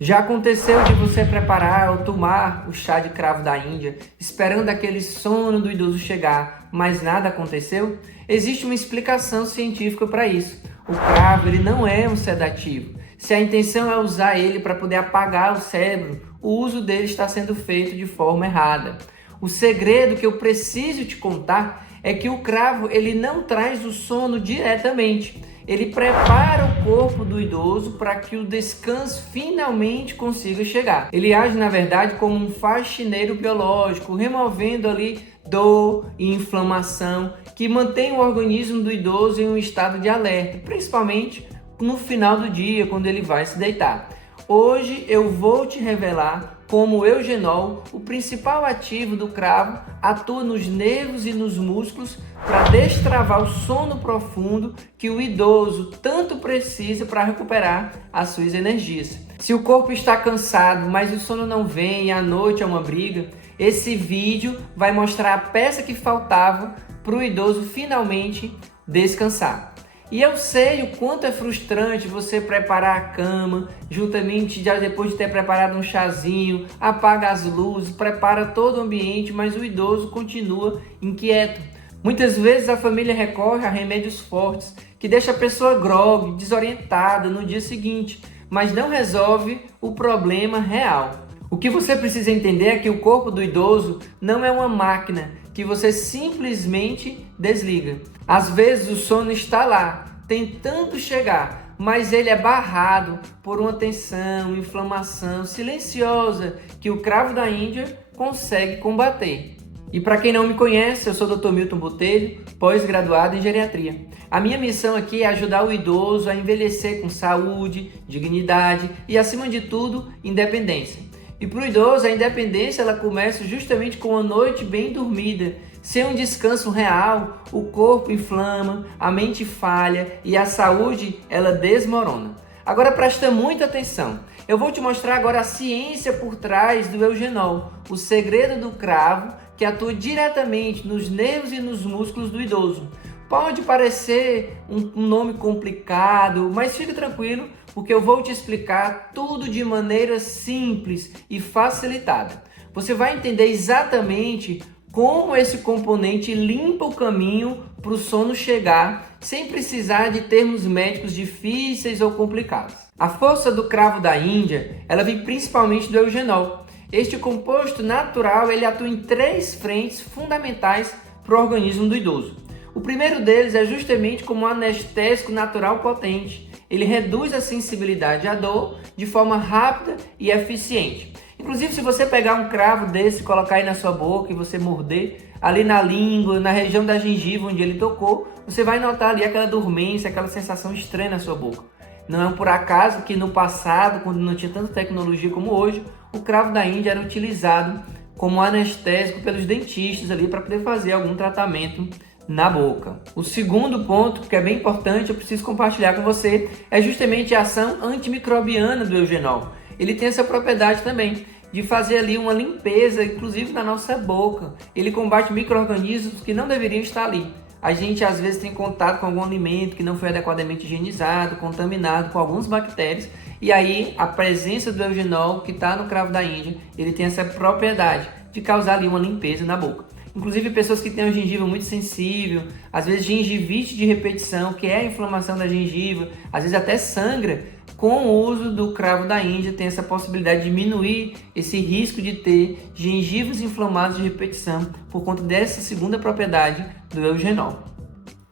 Já aconteceu de você preparar ou tomar o chá de cravo da Índia, esperando aquele sono do idoso chegar, mas nada aconteceu? Existe uma explicação científica para isso. O cravo ele não é um sedativo. Se a intenção é usar ele para poder apagar o cérebro, o uso dele está sendo feito de forma errada. O segredo que eu preciso te contar é que o cravo ele não traz o sono diretamente. Ele prepara o corpo do idoso para que o descanso finalmente consiga chegar. Ele age, na verdade, como um faxineiro biológico, removendo ali dor e inflamação que mantém o organismo do idoso em um estado de alerta, principalmente no final do dia, quando ele vai se deitar. Hoje eu vou te revelar como o eugenol, o principal ativo do cravo, atua nos nervos e nos músculos para destravar o sono profundo que o idoso tanto precisa para recuperar as suas energias. Se o corpo está cansado, mas o sono não vem e à noite é uma briga, esse vídeo vai mostrar a peça que faltava para o idoso finalmente descansar. E eu sei o quanto é frustrante você preparar a cama, juntamente já depois de ter preparado um chazinho, apaga as luzes, prepara todo o ambiente, mas o idoso continua inquieto. Muitas vezes a família recorre a remédios fortes, que deixa a pessoa grogue, desorientada no dia seguinte, mas não resolve o problema real. O que você precisa entender é que o corpo do idoso não é uma máquina que você simplesmente desliga. Às vezes o sono está lá, tentando chegar, mas ele é barrado por uma tensão, inflamação silenciosa que o cravo da Índia consegue combater. E para quem não me conhece, eu sou o Dr. Milton Botelho, pós-graduado em geriatria. A minha missão aqui é ajudar o idoso a envelhecer com saúde, dignidade e, acima de tudo, independência. E para o idoso, a independência ela começa justamente com uma noite bem dormida. Sem um descanso real, o corpo inflama, a mente falha e a saúde ela desmorona. Agora presta muita atenção. Eu vou te mostrar agora a ciência por trás do eugenol, o segredo do cravo que atua diretamente nos nervos e nos músculos do idoso. Pode parecer um nome complicado, mas fique tranquilo, porque eu vou te explicar tudo de maneira simples e facilitada. Você vai entender exatamente como esse componente limpa o caminho para o sono chegar, sem precisar de termos médicos difíceis ou complicados. A força do cravo da Índia, ela vem principalmente do eugenol. Este composto natural, ele atua em 3 frentes fundamentais para o organismo do idoso. O primeiro deles é justamente como um anestésico natural potente. Ele reduz a sensibilidade à dor de forma rápida e eficiente. Inclusive, se você pegar um cravo desse, colocar aí na sua boca e você morder, ali na língua, na região da gengiva onde ele tocou, você vai notar ali aquela dormência, aquela sensação estranha na sua boca. Não é por acaso que no passado, quando não tinha tanta tecnologia como hoje, o cravo da Índia era utilizado como anestésico pelos dentistas ali para poder fazer algum tratamento na boca. O segundo ponto, que é bem importante, eu preciso compartilhar com você, é justamente a ação antimicrobiana do eugenol. Ele tem essa propriedade também de fazer ali uma limpeza, inclusive na nossa boca. Ele combate micro-organismos que não deveriam estar ali. A gente às vezes tem contato com algum alimento que não foi adequadamente higienizado, contaminado com algumas bactérias, e aí a presença do eugenol que está no cravo da Índia, ele tem essa propriedade de causar ali uma limpeza na boca. Inclusive pessoas que têm a gengiva muito sensível, às vezes gengivite de repetição, que é a inflamação da gengiva, às vezes até sangra, com o uso do cravo da Índia tem essa possibilidade de diminuir esse risco de ter gengivas inflamadas de repetição por conta dessa segunda propriedade do eugenol.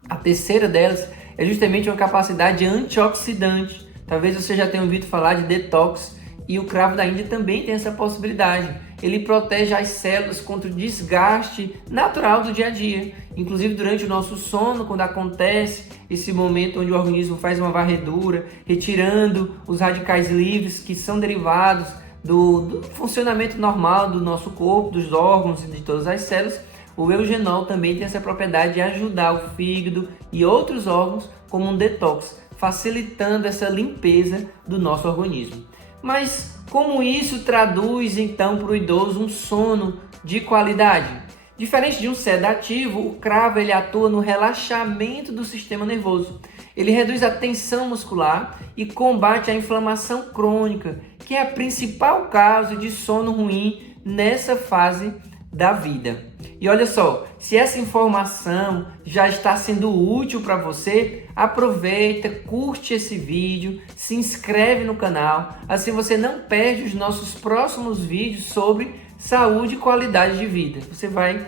A terceira delas é justamente uma capacidade antioxidante. Talvez você já tenha ouvido falar de detox, e o cravo da Índia também tem essa possibilidade. Ele protege as células contra o desgaste natural do dia a dia. Inclusive durante o nosso sono, quando acontece esse momento onde o organismo faz uma varredura, retirando os radicais livres que são derivados do funcionamento normal do nosso corpo, dos órgãos e de todas as células, o eugenol também tem essa propriedade de ajudar o fígado e outros órgãos como um detox, facilitando essa limpeza do nosso organismo. Mas como isso traduz então para o idoso um sono de qualidade? Diferente de um sedativo, o cravo ele atua no relaxamento do sistema nervoso. Ele reduz a tensão muscular e combate a inflamação crônica, que é a principal causa de sono ruim nessa fase da vida. E olha só, se essa informação já está sendo útil para você, aproveita, curte esse vídeo, se inscreve no canal, assim você não perde os nossos próximos vídeos sobre saúde e qualidade de vida. Você vai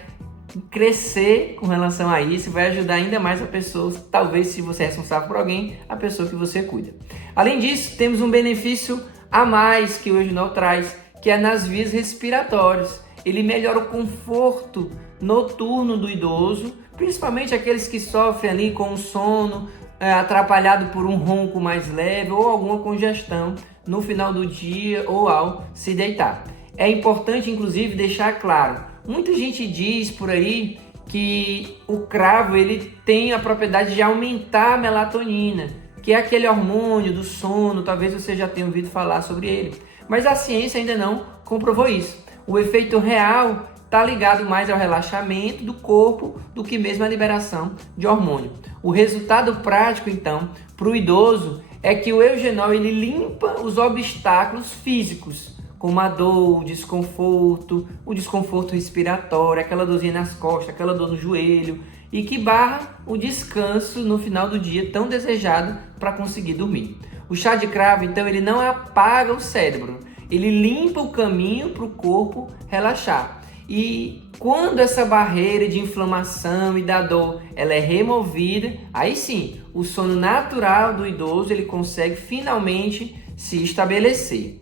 crescer com relação a isso, vai ajudar ainda mais a pessoa, talvez se você é responsável por alguém, a pessoa que você cuida. Além disso, temos um benefício a mais que o Eugenol traz, que é nas vias respiratórias. Ele melhora o conforto noturno do idoso, principalmente aqueles que sofrem ali com o sono atrapalhado por um ronco mais leve ou alguma congestão no final do dia ou ao se deitar. É importante, inclusive, deixar claro, muita gente diz por aí que o cravo ele tem a propriedade de aumentar a melatonina, que é aquele hormônio do sono, talvez você já tenha ouvido falar sobre ele. Mas a ciência ainda não comprovou isso. O efeito real está ligado mais ao relaxamento do corpo do que mesmo à liberação de hormônio. O resultado prático, então, para o idoso é que o Eugenol ele limpa os obstáculos físicos, como a dor, o desconforto respiratório, aquela dorzinha nas costas, aquela dor no joelho, e que barra o descanso no final do dia tão desejado para conseguir dormir. O chá de cravo, então, ele não apaga o cérebro, ele limpa o caminho para o corpo relaxar. E quando essa barreira de inflamação e da dor ela é removida, aí sim, o sono natural do idoso ele consegue finalmente se estabelecer.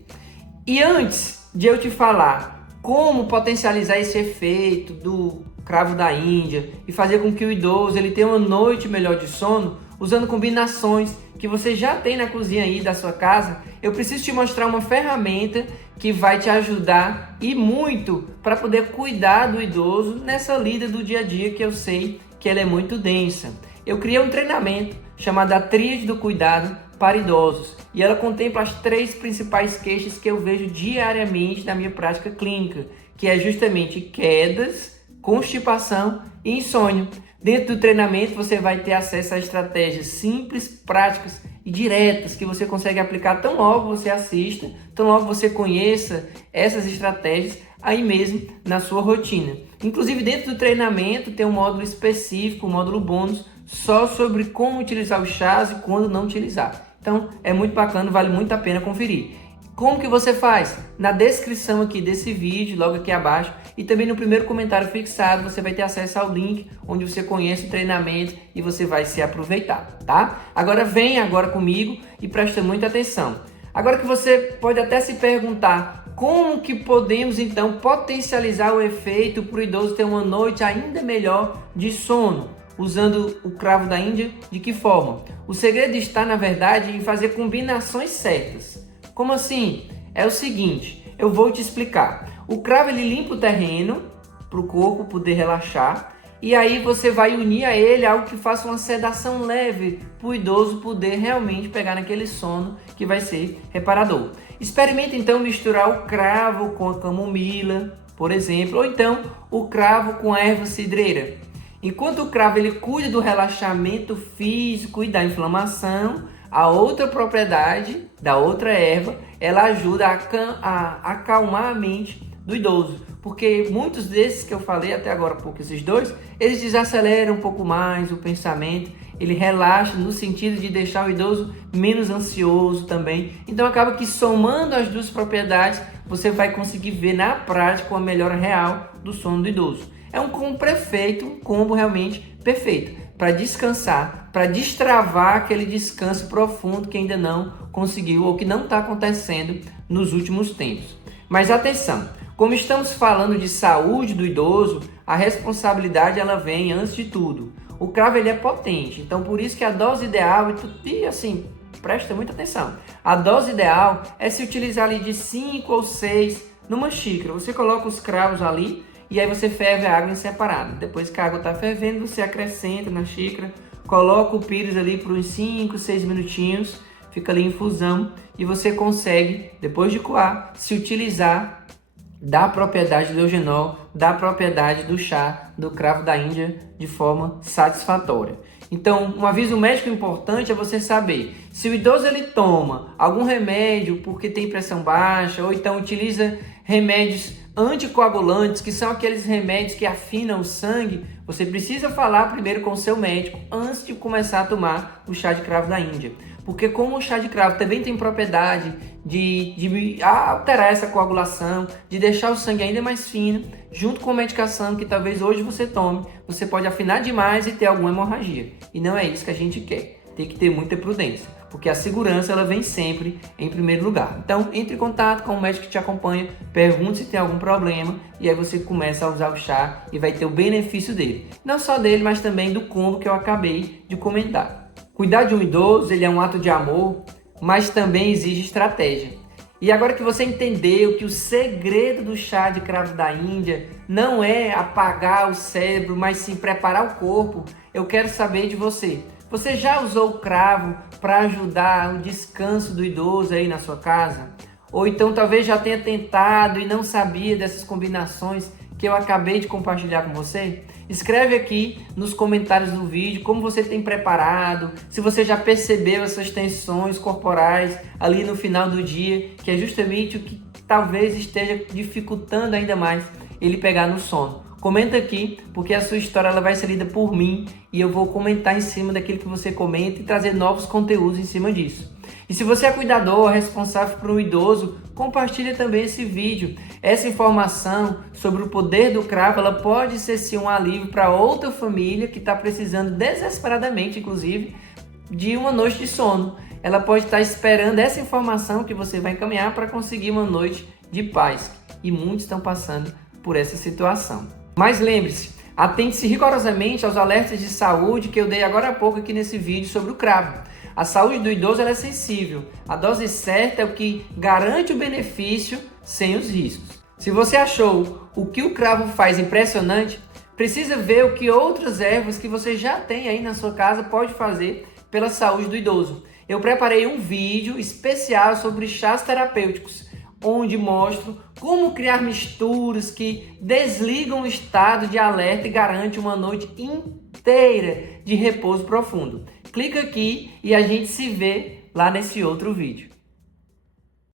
E antes de eu te falar como potencializar esse efeito do cravo da Índia e fazer com que o idoso ele tenha uma noite melhor de sono, usando combinações que você já tem na cozinha aí da sua casa, eu preciso te mostrar uma ferramenta que vai te ajudar e muito para poder cuidar do idoso nessa lida do dia a dia que eu sei que ela é muito densa. Eu criei um treinamento chamado a Tríade do Cuidado para Idosos e ela contempla as 3 principais queixas que eu vejo diariamente na minha prática clínica, que é justamente quedas, constipação e insônia. Dentro do treinamento você vai ter acesso a estratégias simples, práticas e diretas que você consegue aplicar tão logo você assista, tão logo você conheça essas estratégias aí mesmo na sua rotina. Inclusive dentro do treinamento tem um módulo específico, um módulo bônus, só sobre como utilizar os chás e quando não utilizar. Então é muito bacana, vale muito a pena conferir. Como que você faz? Na descrição aqui desse vídeo, logo aqui abaixo, e também no primeiro comentário fixado, você vai ter acesso ao link onde você conhece o treinamento e você vai se aproveitar, tá? Agora vem agora comigo e presta muita atenção. Agora que você pode até se perguntar como que podemos então potencializar o efeito para o idoso ter uma noite ainda melhor de sono, usando o cravo da Índia, de que forma? O segredo está, na verdade, em fazer combinações certas. Como assim? É o seguinte, eu vou te explicar. O cravo ele limpa o terreno para o corpo poder relaxar e aí você vai unir a ele algo que faça uma sedação leve para o idoso poder realmente pegar naquele sono que vai ser reparador. Experimente então misturar o cravo com a camomila, por exemplo, ou então o cravo com a erva cidreira. Enquanto o cravo ele cuida do relaxamento físico e da inflamação, a outra propriedade da outra erva, ela ajuda a acalmar a mente do idoso. Porque muitos desses que eu falei até agora, pouco esses dois, eles desaceleram um pouco mais o pensamento, ele relaxa no sentido de deixar o idoso menos ansioso também. Então acaba que somando as duas propriedades, você vai conseguir ver na prática uma melhora real do sono do idoso. É um combo perfeito, um combo realmente perfeito para descansar, para destravar aquele descanso profundo que ainda não conseguiu ou que não está acontecendo nos últimos tempos. Mas atenção, como estamos falando de saúde do idoso, a responsabilidade ela vem antes de tudo. O cravo ele é potente, então por isso que a dose ideal, e assim, presta muita atenção, a dose ideal é se utilizar ali de 5 ou 6 numa xícara. Você coloca os cravos ali, e aí você ferve a água em separado. Depois que a água está fervendo, você acrescenta na xícara, coloca o pires ali por uns 5, 6 minutinhos, fica ali em infusão e você consegue, depois de coar, se utilizar da propriedade do eugenol, da propriedade do chá do cravo da Índia de forma satisfatória. Então, um aviso médico importante é você saber se o idoso ele toma algum remédio porque tem pressão baixa ou então utiliza remédios anticoagulantes, que são aqueles remédios que afinam o sangue. Você precisa falar primeiro com o seu médico antes de começar a tomar o chá de cravo da Índia. Porque como o chá de cravo também tem propriedade de alterar essa coagulação, de deixar o sangue ainda mais fino, junto com a medicação que talvez hoje você tome, você pode afinar demais e ter alguma hemorragia. E não é isso que a gente quer. Tem que ter muita prudência, porque a segurança ela vem sempre em primeiro lugar. Então, entre em contato com o médico que te acompanha, pergunte se tem algum problema e aí você começa a usar o chá e vai ter o benefício dele. Não só dele, mas também do combo que eu acabei de comentar. Cuidar de um idoso, ele é um ato de amor, mas também exige estratégia. E agora que você entendeu que o segredo do chá de cravo da Índia não é apagar o cérebro, mas sim preparar o corpo, eu quero saber de você. Você já usou o cravo para ajudar o descanso do idoso aí na sua casa? Ou então talvez já tenha tentado e não sabia dessas combinações que eu acabei de compartilhar com você? Escreve aqui nos comentários do vídeo como você tem preparado, se você já percebeu essas tensões corporais ali no final do dia, que é justamente o que talvez esteja dificultando ainda mais ele pegar no sono. Comenta aqui, porque a sua história ela vai ser lida por mim e eu vou comentar em cima daquilo que você comenta e trazer novos conteúdos em cima disso. E se você é cuidador, responsável por um idoso, compartilhe também esse vídeo. Essa informação sobre o poder do cravo, ela pode ser sim um alívio para outra família que está precisando desesperadamente, inclusive, de uma noite de sono. Ela pode estar esperando essa informação que você vai encaminhar para conseguir uma noite de paz. E muitos estão passando por essa situação. Mas lembre-se, atente-se rigorosamente aos alertas de saúde que eu dei agora há pouco aqui nesse vídeo sobre o cravo. A saúde do idoso ela é sensível. A dose certa é o que garante o benefício sem os riscos. Se você achou o que o cravo faz impressionante, precisa ver o que outras ervas que você já tem aí na sua casa pode fazer pela saúde do idoso. Eu preparei um vídeo especial sobre chás terapêuticos, onde mostro como criar misturas que desligam o estado de alerta e garante uma noite inteira de repouso profundo. Clica aqui e a gente se vê lá nesse outro vídeo.